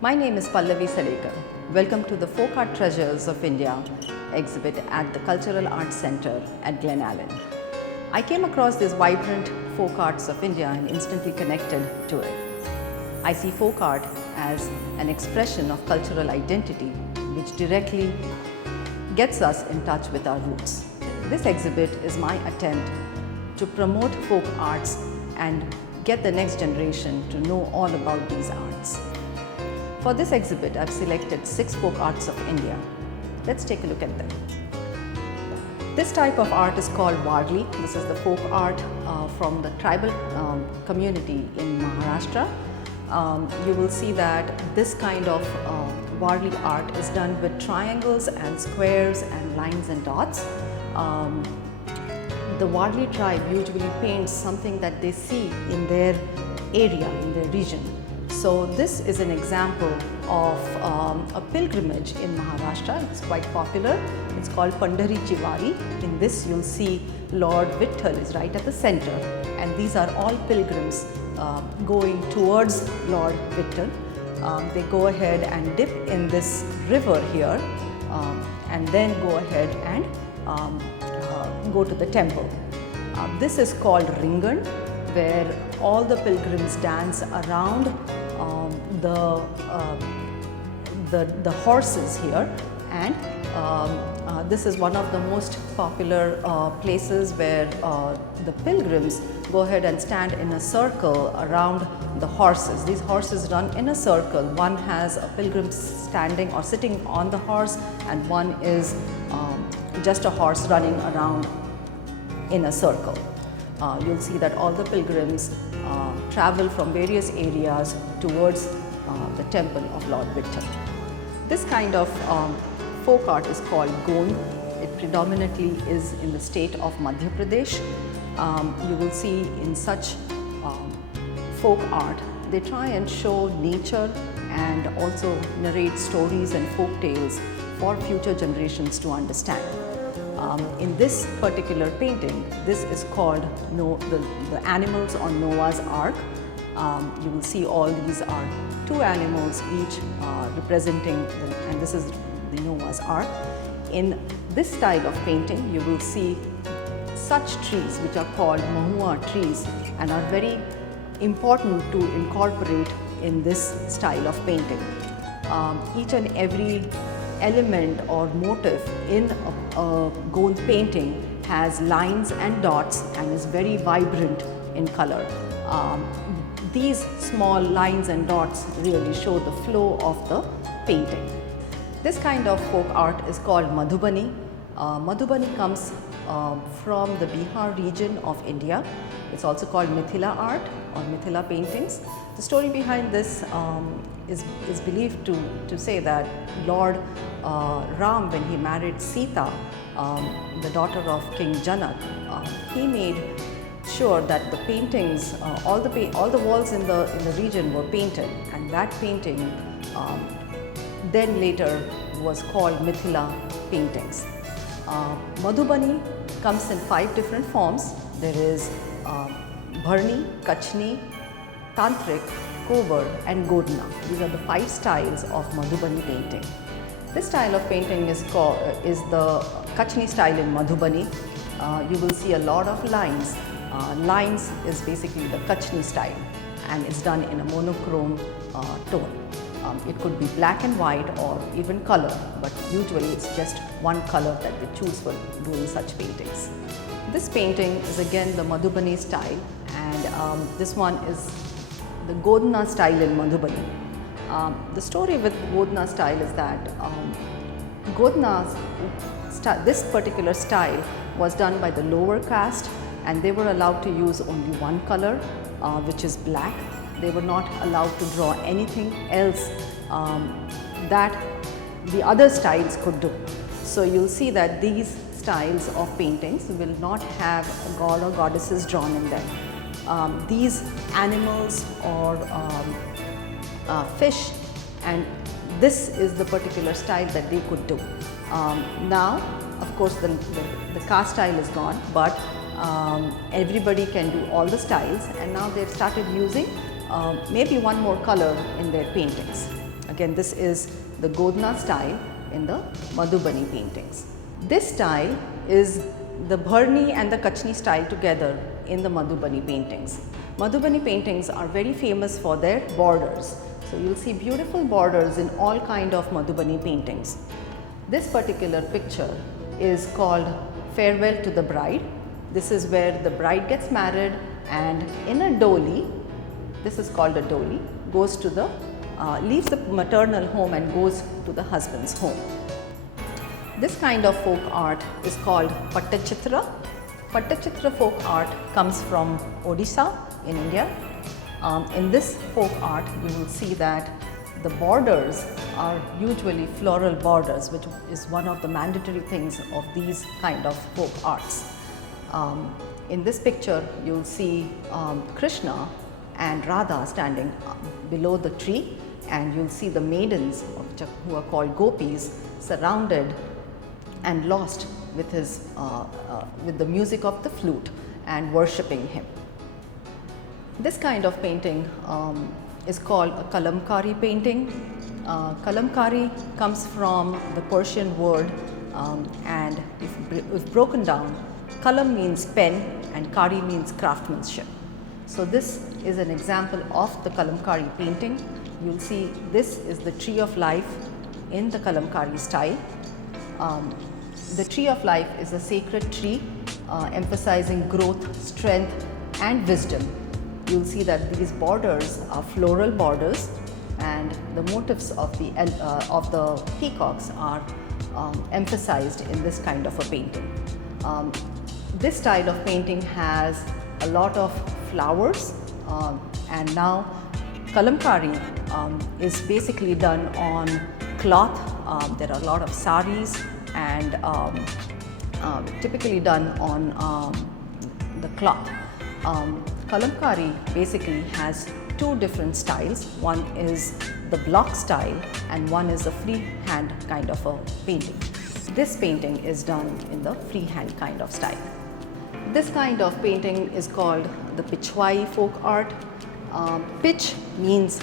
My name is Pallavi Sadekar. Welcome to the Folk Art Treasures of India exhibit at the Cultural Arts Center at Glen Allen. I came across this vibrant folk arts of India and instantly connected to it. I see folk art as an expression of cultural identity which directly gets us in touch with our roots. This exhibit is my attempt to promote folk arts and get the next generation to know all about these arts. For this exhibit, I've selected 6 folk arts of India. Let's take a look at them. This type of art is called Warli. This is the folk art from the tribal community in Maharashtra. You will see that this kind of Warli art is done with triangles and squares and lines and dots. The Warli tribe usually paints something that they see in their area, in their region. So this is an example of a pilgrimage in Maharashtra. It's quite popular. It's called Pandhari Chiwari. In this you'll see Lord Vitthal is right at the center, and these are all pilgrims going towards Lord Vitthal. They go ahead and dip in this river here and then go ahead and go to the temple. This is called Ringan, where all the pilgrims dance around the horses here, and this is one of the most popular places where the pilgrims go ahead and stand in a circle around the horses. These horses run in a circle. One has a pilgrim standing or sitting on the horse, and one is just a horse running around in a circle. You'll see that all the pilgrims travel from various areas towards the temple of Lord Vitthal. This kind of folk art is called Gond. It predominantly is in the state of Madhya Pradesh. You will see in such folk art, they try and show nature and also narrate stories and folk tales for future generations to understand. In this particular painting, this is called the animals on Noah's Ark. You will see all these are 2 animals, each representing, and this is the Noah's Ark. In this style of painting, you will see such trees which are called mahua trees and are very important to incorporate in this style of painting. Each and every element or motif in a Gond painting has lines and dots and is very vibrant in color. These small lines and dots really show the flow of the painting. This kind of folk art is called Madhubani. Madhubani comes from the Bihar region of India. It's also called Mithila art or Mithila paintings. The story behind this is believed to say that Lord Ram, when he married Sita, the daughter of King Janak, he made sure that the paintings, all the walls in the region were painted, and that painting then later was called Mithila paintings. Madhubani comes in 5 different forms. There is Bharni, Kachni, Tantric, Kovar and Godna. These are the 5 styles of Madhubani painting. This style of painting is the Kachni style in Madhubani. You will see a lot of lines. Lines is basically the Kachni style, and it's done in a monochrome tone. It could be black and white or even color, but usually it's just one color that they choose for doing such paintings. This painting is again the Madhubani style, and this one is the Godna style in Madhubani. The story with Godna style is that this particular style was done by the lower caste, and they were allowed to use only one color, which is black. They were not allowed to draw anything else that the other styles could do. So you'll see that these styles of paintings will not have a god or goddesses drawn in them. These animals or fish, and this is the particular style that they could do. Now, of course, the caste style is gone, but everybody can do all the styles, and now they've started using maybe one more color in their paintings. Again, this is the Godna style in the Madhubani paintings. This style is the Bharni and the Kachni style together in the Madhubani paintings. Madhubani paintings are very famous for their borders. So you'll see beautiful borders in all kind of Madhubani paintings. This particular picture is called Farewell to the Bride. This is where the bride gets married and in a doli, this is called a doli, goes to the, leaves the maternal home and goes to the husband's home. This kind of folk art is called Pattachitra. Pattachitra folk art comes from Odisha in India. In this folk art, you will see that the borders are usually floral borders, which is one of the mandatory things of these kind of folk arts. In this picture, you will see Krishna and Radha standing below the tree, and you will see the maidens who are called gopis surrounded and lost with with the music of the flute and worshipping him. This kind of painting is called a kalamkari painting. Kalamkari comes from the Persian word and if broken down, kalam means pen and kari means craftsmanship. So this is an example of the kalamkari painting. You will see this is the tree of life in the kalamkari style. The tree of life is a sacred tree emphasizing growth, strength and wisdom. You will see that these borders are floral borders and the motifs of the peacocks are emphasized in this kind of a painting. This style of painting has a lot of flowers and now kalamkari is basically done on cloth. There are a lot of saris and typically done on the cloth. Kalamkari basically has two different styles. One is the block style and one is a freehand kind of a painting. This painting is done in the freehand kind of style. This kind of painting is called the Pichwai folk art. Pitch means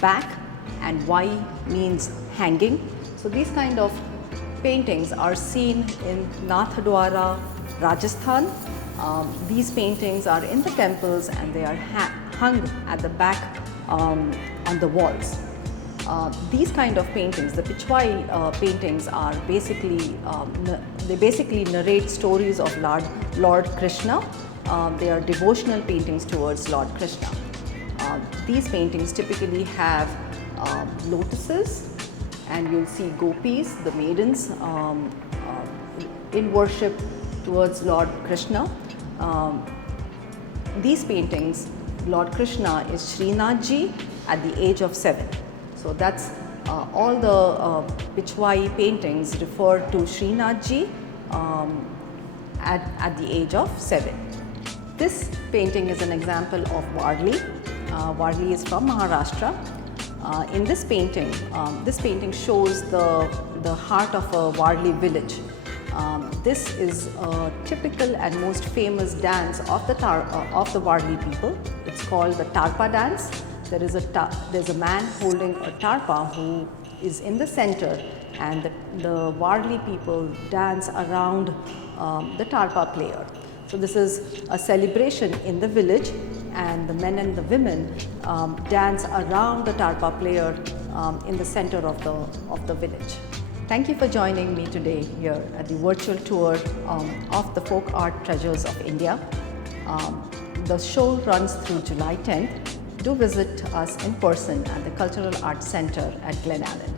back and wai means hanging. So these kind of paintings are seen in Nathadwara, Rajasthan. These paintings are in the temples and they are hung at the back on the walls. These kind of paintings, the Pichwai paintings are basically, they basically narrate stories of Lord Krishna. They are devotional paintings towards Lord Krishna. These paintings typically have lotuses and you'll see gopis, the maidens in worship towards Lord Krishna. These paintings, Lord Krishna is Srinathji at the age of 7. So that's all the Pichwai paintings refer to Srinathji at the age of 7. This painting is an example of Wadli. Wadli is from Maharashtra. In this painting shows the heart of a Wadli village. This is a typical and most famous dance of the Wadli people. It's called the Tarpa dance. There's a man holding a tarpa who is in the center, and the Wadli people dance around the tarpa player. So this is a celebration in the village, and the men and the women dance around the tarpa player in the center of the village. Thank you for joining me today here at the virtual tour of the Folk Art Treasures of India. The show runs through July 10th. Do visit us in person at the Cultural Arts Center at Glen Allen.